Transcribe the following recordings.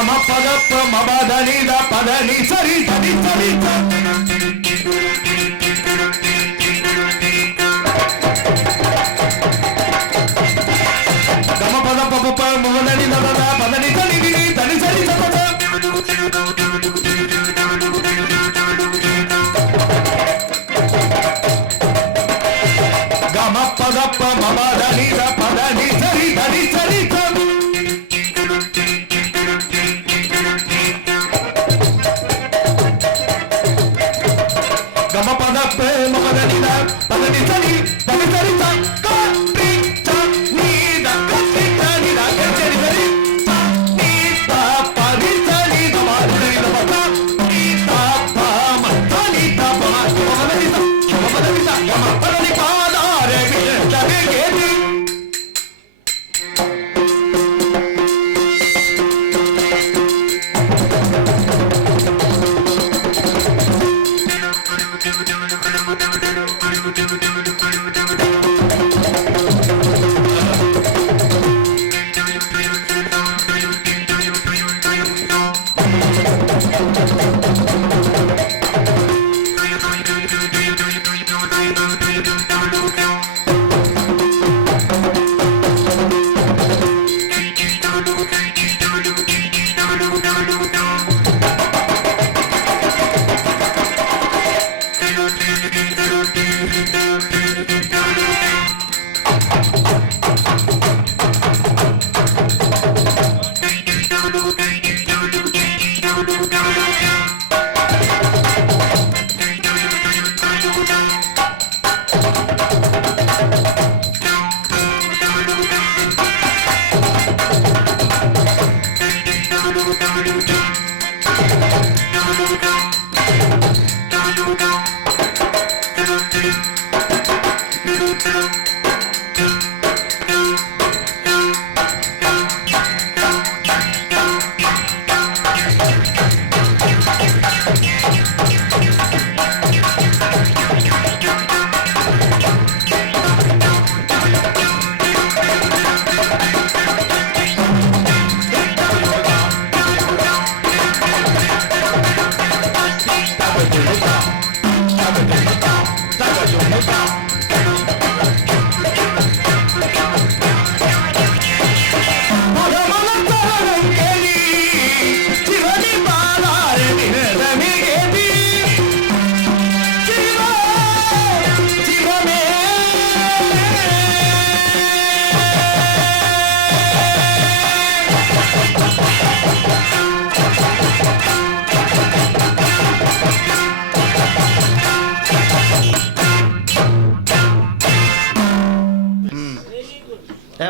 கம பதப்ப மபதனித பதனி சரி தனி சரி கம பதப்ப மபதனித பதனி சரி தனி சரி கம பதப்ப மபதனித பதனி சரி தனி சரி கம பதப்ப மபதனித பதனி சரி தனி சரி கரி நீத கரி நீத கரி சரி நீத பரி சரி தமாரி தமத நீத பம நீத பம மபதனித கம பதனி பாதாரே விஜய கேதி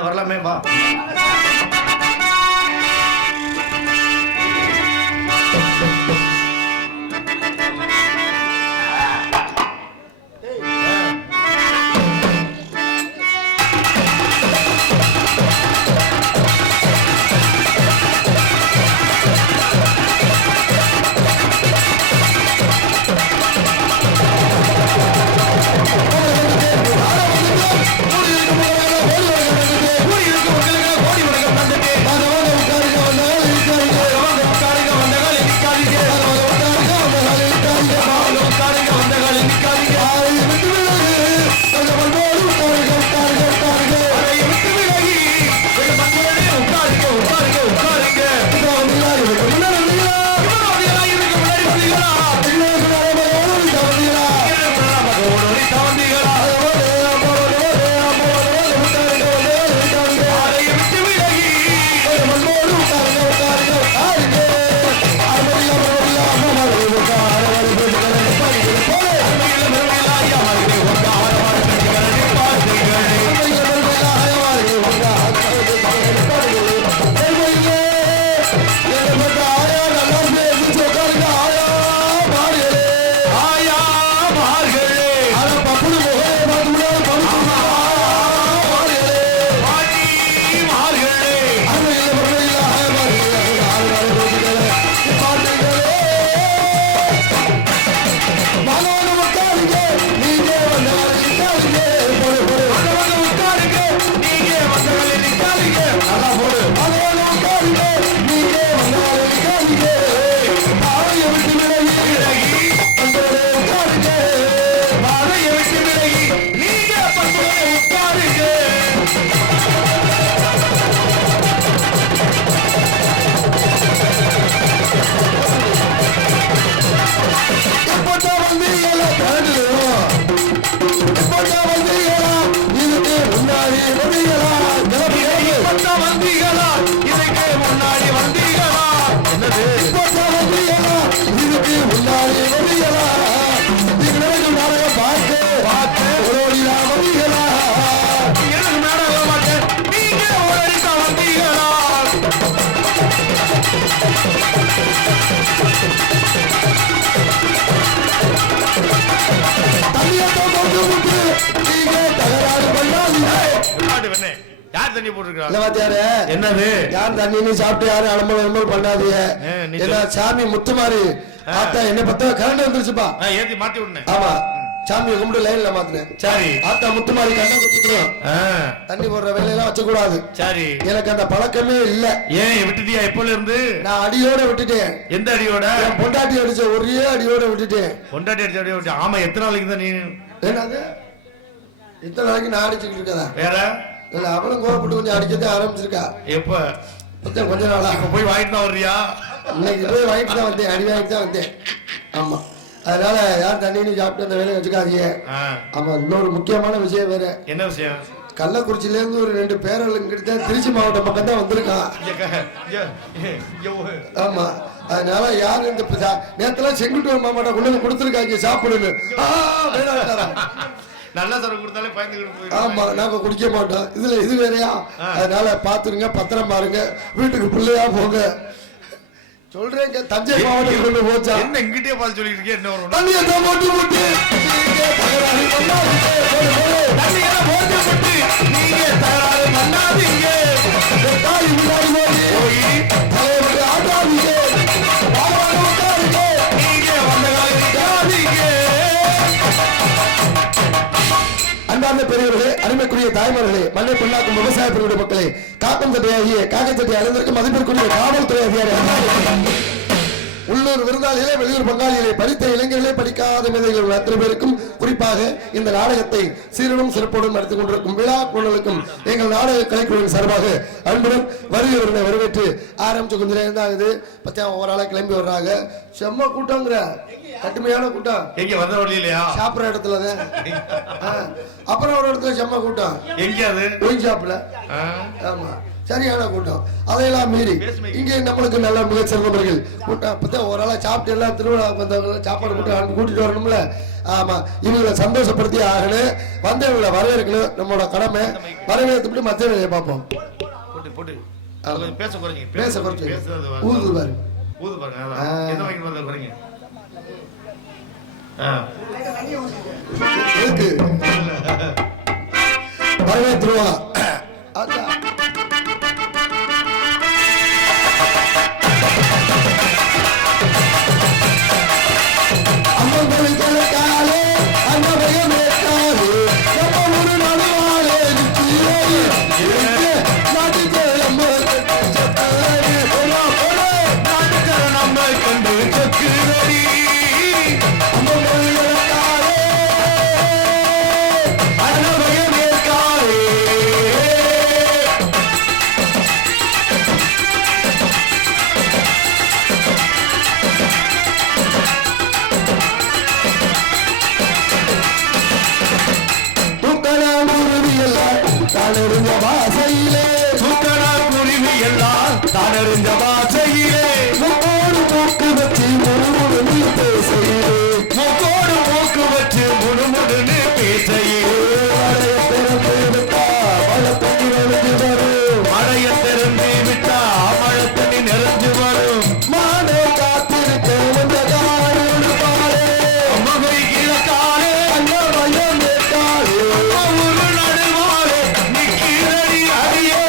வரலாமே வா. தண்ணி போட்டுருக்கா இல்ல வாத்தியாரு என்னது யார் தண்ணி சாப்பிட்டு யாரும் அலம்பல் பண்ணாதீங்க. ஏன்னா சாமி முத்துமாரி ஆத்தா என்ன பார்த்தா கரண்ட் வந்துருச்சுப்பா ஏத்தி மாத்தி விடுனேன். ஆமா சாமியை கும்பிட்டு லைன்ல மாத்தினேன். சரி ஆத்தா முத்துமாரி கண்ணை குத்துக்கணும். தண்ணி போடுற வேலையெல்லாம் வச்சக்கூடாது. சரி எனக்கு அந்த பழக்கமே இல்ல. ஏன் விட்டுட்டியா? எப்போல இருந்து? நான் அடியோட விட்டுட்டேன். எந்த அடியோட? பொண்டாட்டி அடிச்ச ஒரே அடியோட விட்டுட்டேன். பொண்டாட்டி அடிச்ச அடியோட விட்டு. ஆமா எத்தனை நாளைக்கு தான் நீ? என்னது இத்தனை நாளைக்கு நான் அடிச்சுக்கிட்டு இருக்கதா? வேற இல்ல அவளும் கோவப்பட்டு கொஞ்சம் அடிக்கதே ஆரம்பிச்சிருக்கா. எப்ப? கொஞ்ச நாளா. இப்ப போய் வாங்கிட்டு தான் வர்றியா? இன்னைக்கு போய் வாங்கிட்டு தான் வந்தேன். அடி வாங்கிட்டு தான் வந்தேன். ஆமா அதனால யார் தண்ணி சாப்பிட்டு அந்த வேலையை வச்சுக்காதீங்க. ஆமா இன்னொரு முக்கியமான விஷயம் வேற. என்ன விஷயம்? கள்ளக்குறிச்சியில இருந்து ஒரு 2 பேரலுங்கிட்ட திருச்சி மாவட்டம் பக்கம் தான் வந்திருக்கான். ஆமா அதனால யாரு இந்த நேரத்துல செங்குட்டுவன் மாமாட்ட கொண்டு வந்து கொடுத்துருக்காங்க சாப்பிடுன்னு. நல்லா சார் கொடுத்தாலே பயந்து. ஆமா நாங்க குடிக்க மாட்டோம். இது வேறையா? அதனால பாத்துருங்க, பத்திரம் பாருங்க, வீட்டுக்கு பிள்ளையா போங்க. சொல்றேன் தஞ்சை மாவட்டம் கொண்டு போச்சா என்ன இங்கிட்டே பார்த்து சொல்லிட்டு இருக்கேன். என்ன வரும் தண்ணியை போட்டு போட்டு நீங்க தகராறு பண்ணாதீங்க. ஆட்டாதீங்க நீங்க வந்தீங்க. அன்பார்ந்த பெரியவர்களே, அருமைக்குரிய தாய்மார்களே, மண்ணை பொன்னாக்கும் விவசாய பெருடைய மக்களே, காக்கும் சட்டையாகிய காக்கச்சட்டை அடைந்திருக்கும் மதிப்பிற்குரிய காவல்துறை அதிகாரி, உள்ளூர் விருந்தாளிகளே, வெளியூர் பங்காளிகளே, படித்த இளைஞர்களே, படிக்காத மேதைகள் அத்தனை பேருக்கும் குறிப்பாக இந்த நாடகத்தை சீரனும் சிறப்போடும் நடத்திக் கொண்டிருக்கும் விழா குழுக்களுக்கும் எங்கள் நாடக கலைக்குழுவின் சார்பாக அன்புடன் வருகிறவர்களை வரவேற்று ஆரம்பிச்சு கொஞ்சம் நேரம் தான் ஆகுது. பத்தியா ஒரு ஆளா கிளம்பி வர்றாங்க. செம்ம கூட்டங்கிற கடுமையான கூட்டம். எங்க வந்த வழியிலையா? சாப்பிட்ற இடத்துலதான். அப்புறம் ஒரு இடத்துல செம்ம கூட்டம். எங்க அது? ஒயின் ஷாப்ல. ஆமா சரியான கூட்டம். அதையெல்லாம் மீறி இங்கே நம்மளுக்கு நல்ல மிக சிறந்தவர்கள் கூட்டம். அப்பதான் ஒரு ஆளா சாப்பிட்டு எல்லாம் திருவிழா வந்தவங்க சாப்பாடு கூட்டம் கூட்டிட்டு வரணும்ல. ஆமா இவங்களை சந்தோஷப்படுத்தி ஆகணும், வந்தவங்களை வரவேற்கணும், நம்மளோட கடமை. வரவேற்று மத்திய வேலையை பார்ப்போம். பேச குறைச்சு ஊது பாரு ஊது பாருங்க. வரவேற்றுருவா தானறிஞ்ச வாசையிலே முக்கோடு போக்கு வச்சு முழுமுழுன்னு பேசையிலே முக்கோடு போக்கு வச்சு முழுமுழுன்னு பேசையிலே மழைய திறந்து விட்டா மழை தண்ணி நிறைஞ்சு வரும். மாடை காத்திருக்க வந்த காரோடு பாரு மகை கிழக்காலே அந்த மயம் கேட்டாலே ஒரு நடுவாரே நிக்கிறடி அடியே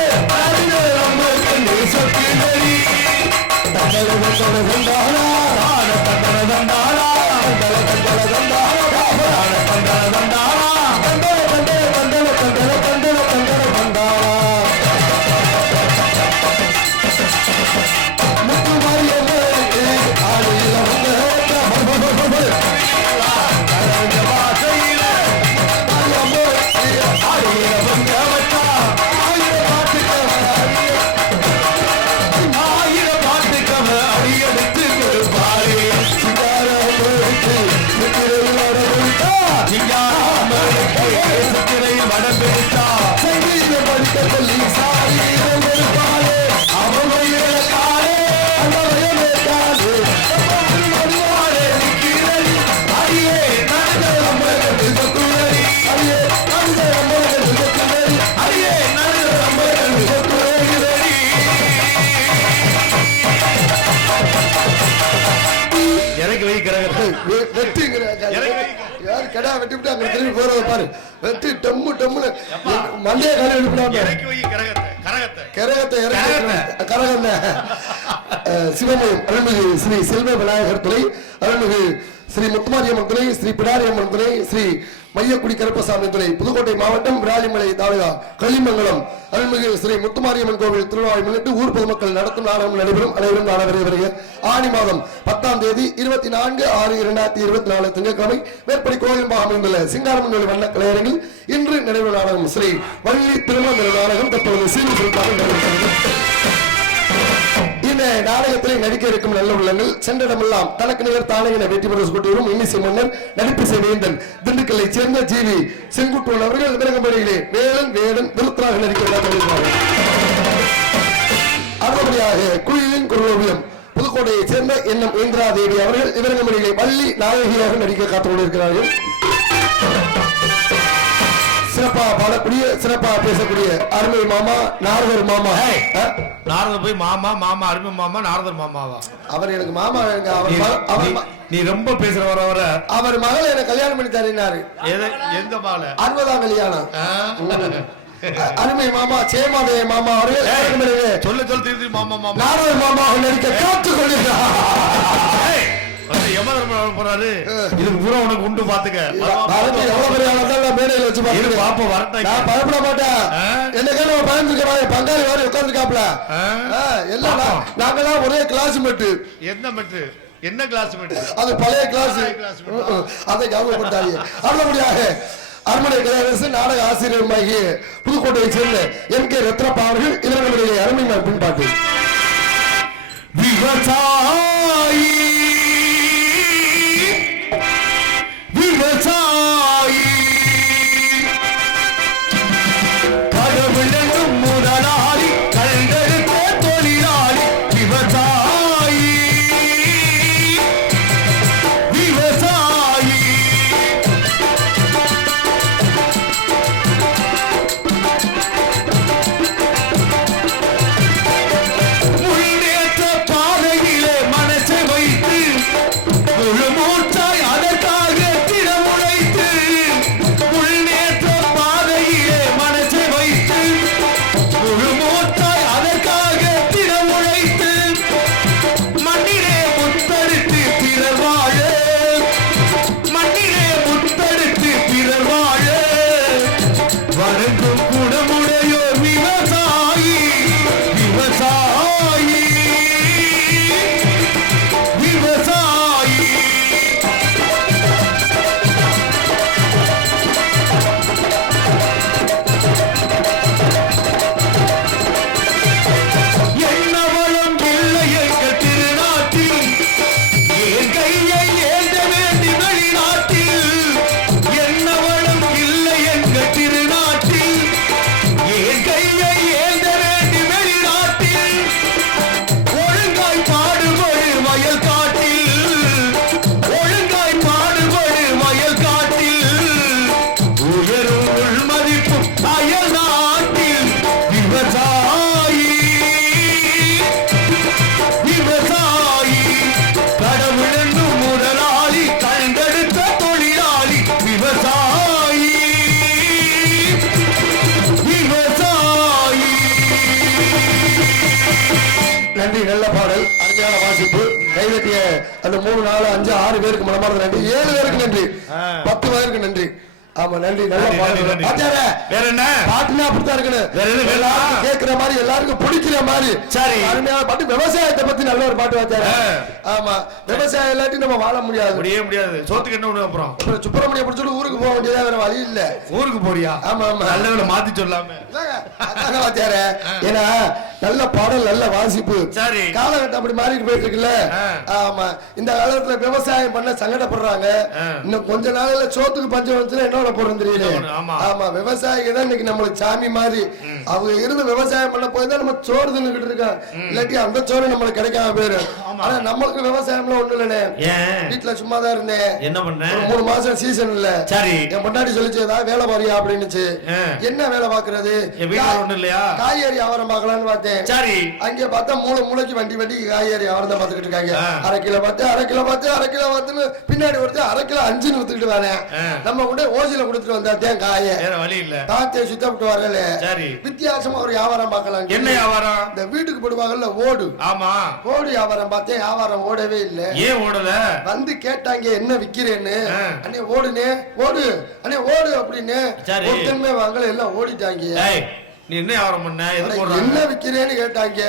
வெட்டிங்கிற யாரு கடா வெட்டி விட்டு அங்க திரும்பி போறத பாரு. வெட்டி டம்மு டம்முன்னு மண்டைய கால எழுப்பினாங்க. இறக்கி வை கரகத்தை கரகத்தை சிவமயம் அருள்மிகு ஸ்ரீ செல்வ விநாயகர் துறை, அருள்மிகு ஸ்ரீ முத்துமாரியம்மன் துறை, ஸ்ரீ பிடாரியம்மன் துறை, ஸ்ரீ மையக்குடி கருப்பசாமி துறை, புதுக்கோட்டை மாவட்டம் விராலிமலை தாலுகா களிமங்கலம் அருள்மிகு ஸ்ரீ முத்துமாரியம்மன் கோவில் திருவிழாவை முன்னிட்டு ஊர் பொதுமக்கள் நடத்தும் நாடகம் நடைபெறும். அனைவரும் நாட வருகிறது. ஆணி மாதம் 10ஆம் தேதி 24/6/2024 திங்கட்கிழமை மேற்படி கோயில்பாக அமைந்துள்ள சிங்காரமன் வண்ண கலையரங்கில் இன்று நடைபெறும் நாடகம் ஸ்ரீ வள்ளி திருமண நாடகம் தற்பொழுது சீரும் சிறப்பாக நடைபெறுகிறது. இந்த நாடகத்தில் நடிக்க இருக்கும் நல்ல உள்ளங்கள் சென்றடமெல்லாம் தனக்கு நிகர் தானகின வெற்றி பெற கூட்டிவரும் இன்னிசை மன்னர் நடிப்பிசை வேந்தன் திண்டுக்கல்லை சேர்ந்த ஜிவி செங்குட்டுவன் அவர்கள் விலகம்படியிலே வேடன் விருத்தராக நடிக்கிறார். அடுத்தபடியாக குயிலின் குரலோவியம் புதுக்கோட்டையை சேர்ந்த எண்ணம் இந்திரா தேவி அவர்கள் விலகம்படியிலே வள்ளி நாயகியாக நடிக்க காத்துக் இருக்கிறார்கள். சிறப்பா பாடக்கூடிய சிறப்பா பேசக்கூடிய அருமை மாமா நாரதர் மாமா. நாரதர் போய் மாமா அருமை மாமா நாரதர் மாமாவா? அவர் எனக்கு மாமா. நீ ரொம்ப பேசுற வர அவர் மகளை எனக்கு கல்யாணம் பண்ணி தரீனாரு. எந்த மகளை? 60ஆம் கல்யாணம். அருமை மாமா சேமாதேய மாமா அவர்கள் சொல்ல திருத்தி மாமா நாரதர் மாமா நடிக்க காத்துக் கொண்டிருக்கிறார். போறாரு இதுக்கு பூரா உனக்கு உண்டு பாத்துக்க. மேடையில் வச்சு பாப்போம் வரட்டேன். நான் பயப்பட மாட்டேன். என்னைக்கு பயந்துருக்க பங்காளி வாரி உட்கார்ந்துருக்காப்ல. எல்லாம் நாங்கெல்லாம் ஒரே கிளாஸ்மேட். என்ன கிளாஸ்மேட்? அது பழைய கிளாஸ். அதை ஞாபகப்படுத்தாங்க. அப்படியாக அரண்மனை கலையரசு நாடக ஆசிரியருமாகிய புதுக்கோட்டையை சேர்ந்த எம்.கே. ரத்னப்பா அவர்கள் இதனுடைய அருமை பின்பாட்டு விவசாயி கடவுள் என்றும் முதலாளி கண்டெடுத்த தொழிலாளி விவசாயி முன்னேற்ற பாதையிலே மனசை வைத்து முழு மூச்சாய் அதற்காக திடமுளைத்து முன்னேற்ற பாதையிலே மனசை வைத்து முழு மூச்சாய் அதற்காக திடமுளைத்து மண்ணிலே முத்தெடுத்து பிறர் வாழ மண்ணிலே முத்தெடுத்து பிறர் வாழ வணங்கும் குணமுடையோர் விவசாயி விவசாயி விவசாயி. என்ன வளம் இல்லை எங்கள் திருநாட்டில் என் கையை ஏந்த வேண்டி வெளிநாட்டில் என்ன வளம் இல்லை எங்கள் திருநாட்டில் என் கையை ஏந்த வேண்டி வெளிநாட்டில் ஒழுங்காய் பாடுபடு வயல் காட்டில் ஒழுங்காய் பாடுபடு வயல் காட்டில் உயரும் உள்மதிப்பும் அயல் நாட்டில் விவசாயி விவசாயி கடவுள் என்னும் முதலாளி கண்டெடுத்த தொழிலாளி விவசாயி விவசாயி. நன்றி. நல்ல பாடல், அருமையான வாசிப்பு. கைதட்டிய அந்த 3 4 5 6 பேருக்கு மனமார்ந்த நன்றி. 7 பேருக்கு நன்றி. 10 பேருக்கு நன்றி. ஆமா நன்றி. நல்ல பாடல். வேற என்ன பாட்டுனா அப்படித்தான் இருக்கணும். எல்லாருக்கும் கேட்கிற மாதிரி எல்லாருக்கும் பிடிக்கிற மாதிரி சரி அருமையான பாட்டு. விவசாயத்தை பத்தி நல்ல ஒரு பாட்டு வாச்சாரு. ஆமா விவசாயம் இல்லாட்டி நம்ம வாழ முடியாது. சோத்துக்கு என்ன ஒண்ணு அப்புறம் சுப்பிரமணியம் பிடிச்சிட்டு ஊருக்கு போக வேண்டியதா வேற வழி இல்ல. ஊருக்கு போறியா? ஆமா ஆமா நல்ல மாத்தி சொல்லாம வாச்சாரு. ஏன்னா நல்ல பாடல் நல்ல வாசிப்பு. சரி காலகட்டம் அப்படி மாறிட்டு போயிட்டு இருக்குல்ல. ஆமா இந்த காலத்துல விவசாயம் பண்ண சங்கடப்படுறாங்க. இன்னும் கொஞ்ச நாள்ல சோத்துக்கு பஞ்சம் வந்துச்சுன்னா என்ன போறோம் தெரியல. ஆமா விவசாயிகள் தான் இன்னைக்கு நம்மளுக்கு சாமி மாதிரி. அவங்க இருந்து விவசாயம் பண்ண போய் தான் நம்ம சோறு தின்னுகிட்டு இருக்கோம். இல்லாட்டி அந்த சோறு நம்மளுக்கு கிடைக்காம போயிரு. ஆனா நம்மளுக்கு விவசாயம்லாம் ஒண்ணு இல்லனே. வீட்டுல சும்மா தான் இருந்தேன். என்ன பண்ண 3 மாசம் சீசன் இல்ல. சரி என் பொண்டாட்டி சொல்லிச்சு ஏதாவது வேலை பாரியா அப்படின்னுச்சு. என்ன வேலை பாக்குறது? ஒண்ணு இல்லையா? காய்கறி வியாபாரம் பார்க்கலாம்னு பார்த்தேன். சரி அங்கே பார்த்தா மூளைக்கு வண்டி காய்கறி வியாபாரம் தான் பார்த்துக்கிட்டு இருக்காங்க. அரை கிலோ பார்த்து பின்னாடி ஒருத்தர் 1/2 கிலோ 5ன்னு வித்துக்கிட்டு வரேன். நம்ம கூட ஓசி ஓசில கொடுத்துட்டு வந்தாத்தேன் காய வேற வழி இல்ல. காத்தையை சுத்தப்பட்டு வரல. சரி. வித்தியாசமா ஒரு வியாபாரம் பார்க்கலாம். என்ன வியாபாரம்? இந்த வீட்டுக்கு போடுவாங்கல்ல ஓடு. ஆமா. ஓடு வியாபாரம் பார்த்தேன், வியாபாரம் ஓடவே இல்ல. ஏன் ஓடல? வந்து கேட்டாங்க என்ன விக்கிறேன்னு. அண்ணே ஓடுனே ஓடு, அண்ணே ஓடு அப்படின்னு. ஒருத்தனுமே வாங்கல, எல்லாம் ஓடிட்டாங்க. நீ என்ன வியாபாரம் பண்ண? என்ன விக்கிறேன்னு கேட்டாங்க.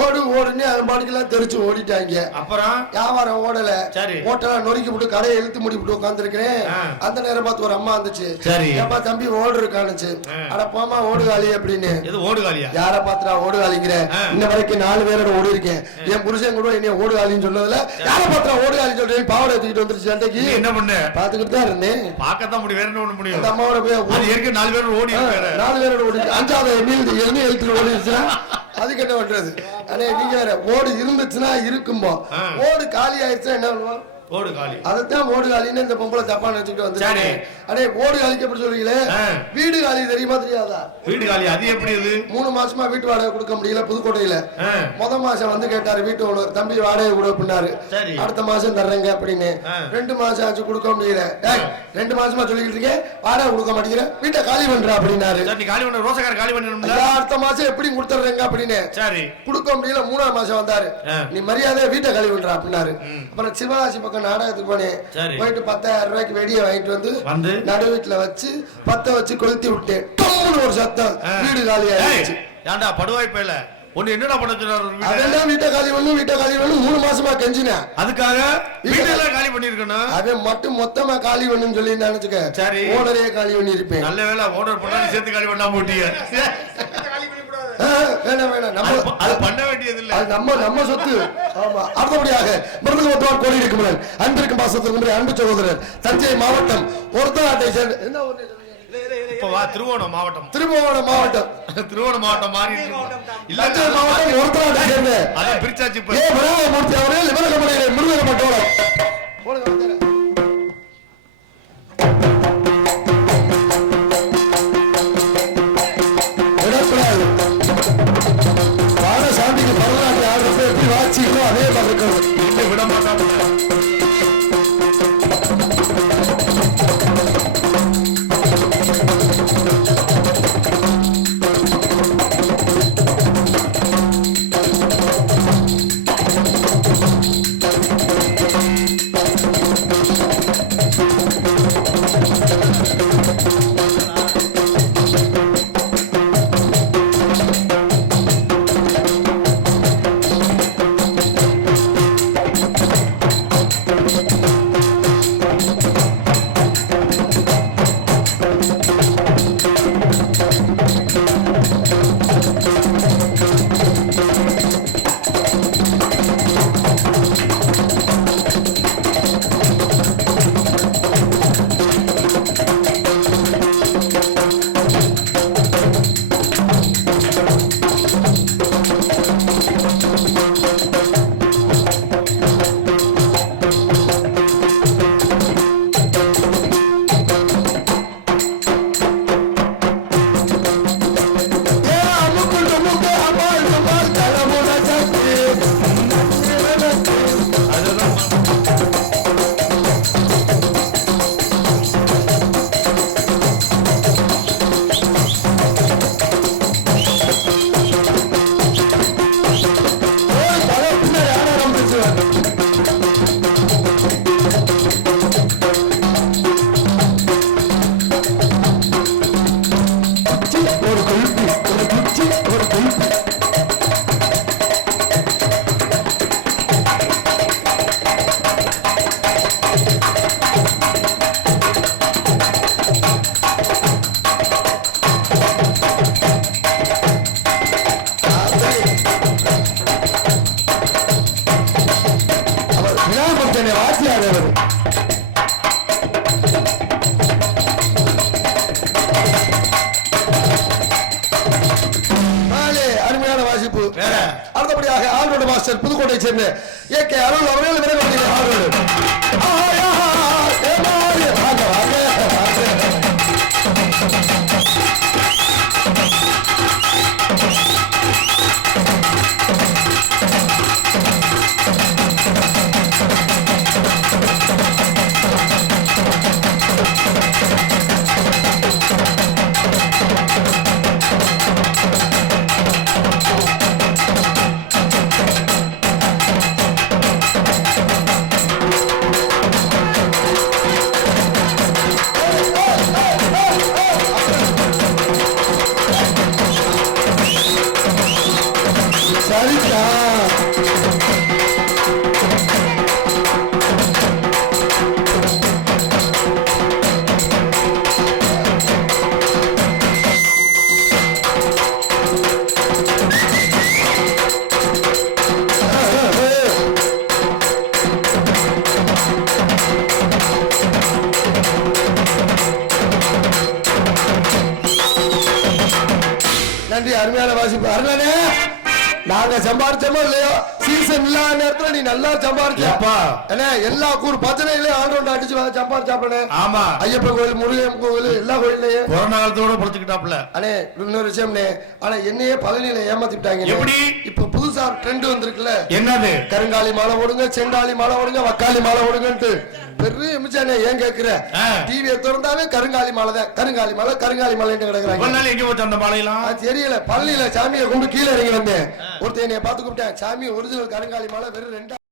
ஓடு ஓடுன்னு அது பாட்டுக்கெல்லாம் தெரிச்சு ஓடிட்டாங்க. அப்புறம் வியாபாரம் ஓடல. சரி. ஓட்டெல்லாம் நொறுக்கி விட்டு கடையை இழுத்து மூடி விட்டு உட்காந்துருக்கிறேன். அந்த நேரம் பார்த்து ஒரு அம்மா வந்துச்சு. சரி. ஏப்பா தம்பி ஓடு இருக்கானுச்சு. அட போமா ஓடுகாலி அப்படின்னு. எது ஓடுகாலியா? யார பாத்துறா ஓடுகாலிங்கிற? இன்ன வரைக்கும் 4 பேரோட ஓடி இருக்கேன். என் புருஷன் கூட என்ன ஓடுகாலின்னு சொன்னதுல யார பாத்துறா ஓடுகாலி சொல்றேன். பாவடை தூக்கிட்டு வந்துருச்சு சண்டைக்கு. என்ன பண்ண? பாத்துக்கிட்டு தான் இருந்தேன். பாக்கத்தான் முடியும், வேற என்ன பண்ண முடியும்? அந்த அம்மாவோட போய் ஏற்கனவே 4 பேரோட ஓடி இருக்காரு. 4 பேரோட ஓடி 5வது எழுத்துல ஓடிடுச்சுன்னா அதுக்கு என்ன பண்றது? அண்ணே நீங்க வேற ஓடு இருந்துச்சுன்னா இருக்கும்போ, ஓடு காலி ஆயிடுச்சுன்னா என்ன பண்ணுவோம்? ஓடு காலி. அதத்தான் ஓடு காலின்னு இந்த பொம்பளை தப்பா நினைச்சுட்டு வந்து. அடே ஓடு காலிக்கு எப்படி சொல்றீங்களே? வீடு காலி தெரியுமா தெரியாதா? வீடு காலி அது எப்படி? இது 3 மாசமா வீட்டு வாடகை கொடுக்க முடியல புதுக்கோட்டையில. முத மாசம் வந்து கேட்டாரு வீட்டு ஓனர், தம்பி வாடகை கூட பண்ணாரு. அடுத்த மாசம் தர்றேங்க அப்படின்னு. 2 மாசம் ஆச்சு கொடுக்க முடியல. 2 மாசமா சொல்லிக்கிட்டு இருக்கேன் வாடகை கொடுக்க மாட்டேங்கிற, வீட்டை காலி பண்ற அப்படின்னாரு. ரோசக்கார காலி பண்ணணும், அடுத்த மாசம் எப்படி கொடுத்துறேங்க அப்படின்னு. சரி கொடுக்க முடியல. 3ஆம் மாசம் வந்தாரு, நீ மரியாதை வீட்டை காலி பண்ற அப்படின்னாரு. அப்புறம் சிவகாசி பக்கம் நாடகத்துக்கு போனேன். போயிட்டு 10,000 ரூபாய்க்கு வெடியை வாங்கிட்டு வந்து நடு வீட்டுல வச்சு 10 வச்சு கொளுத்தி விட்டு ஒரு சத்தம், வீடு காலி ஆயிடுச்சு. ஏன்டா படுவாய் போயில ஒண்ணு என்னடா பண்ண சொன்னாரு? அதெல்லாம் வீட்டை காலி பண்ணு வீட்டை காலி பண்ணு 3 மாசமா கெஞ்சினேன். அதுக்காக வீட்டெல்லாம் காலி பண்ணிருக்கணும். அவன் மட்டும் மொத்தமா காலி பண்ணுன்னு சொல்லி நினைச்சுக்க. சரி ஓனரே காலி பண்ணி இருப்பேன். நல்ல வேலை ஓனர் பண்ணாலும் சேர்த்து காலி பண்ணாம போட்டீங்க. வேணாம் வேணாம், நம்ம அது பண்ண வேண்டியது இல்ல, அது நம்ம சொத்து. ஆமா. அடுத்தபடியாக மிருதுகோத்வான் கோடி இருக்கும் அன்பிற்கும் பாசத்திற்கும் அன்பு சகோதரர் தஞ்சை மாவட்டம் ஒருத்தநாட்டை சேர்ந்த என்ன ஒரு திருவோணம் மாவட்டம். திருவோணம் மாவட்டம். திருவோணம் மாவட்டம் மாறி இல்ல, தஞ்சை மாவட்டம் ஒருத்தநாட்டை சேர்ந்த அதான் பிரிச்சாச்சு. மூர்த்தி அவர்கள் இவரகமுடைய மிருதுகமட்டோட சாந்திக்கு பரதநாட்டிய ஆடுறது எப்படி வாட்சிக்கோ அதே மாதிரி இருக்கணும். விட மாட்டாங்க. அடுத்தபடியாக ஆளோட மாஸ்டர் புதுக்கோட்டை சேர்ந்த ஏகே அருள் அவர்கள் விரைவில் ஆளோடு சரிக்கா. நன்றி, அருமையான வாசிப்பு. அருணனே, நாங்க சம்பாரிச்சோமோ இல்லையோ, சீசன் இல்லாத நேரத்துல நீ நல்லா சம்பாரிச்சப்பா. எல்லா கூறு பச்சனையிலயும் ஆண்டோண்ட அடிச்சு சம்பாரிச்சாப்பே. ஆமா, ஐயப்பன் கோயில், முருகன் கோயில், எல்லா கோயிலையும் கொரோனா காலத்தோட பொறுத்துக்கிட்டாப்ல. அண்ணே, இன்னொரு விஷயம், ஆனா என்னையே பழனியில ஏமாத்திட்டாங்க. எப்படி? இப்ப புதுசா ட்ரெண்ட் வந்திருக்குல்ல, என்னது? கருங்காலி மாலை ஓடுங்க, செங்காலி மாலை ஓடுங்க, வக்காலி மாலை ஓடுங்கன்ட்டு பெரிய மிச்சானே. ஏன் கேக்குற? டிவியை திறந்தாவே கருங்காலி மாலை தான். கருங்காலி மாலை, கருங்காலி மாலை கிடக்குறாங்க. எங்க போச்சு அந்த மாலையெல்லாம்? தெரியல. பழனியில சாமியை கொண்டு கீழே இறங்கி வந்தேன். ஒருத்தர் என்னைய பார்த்து கூப்பிட்டேன், சாமி ஒரிஜினல் கருங்காலி மாலை வெறும் 2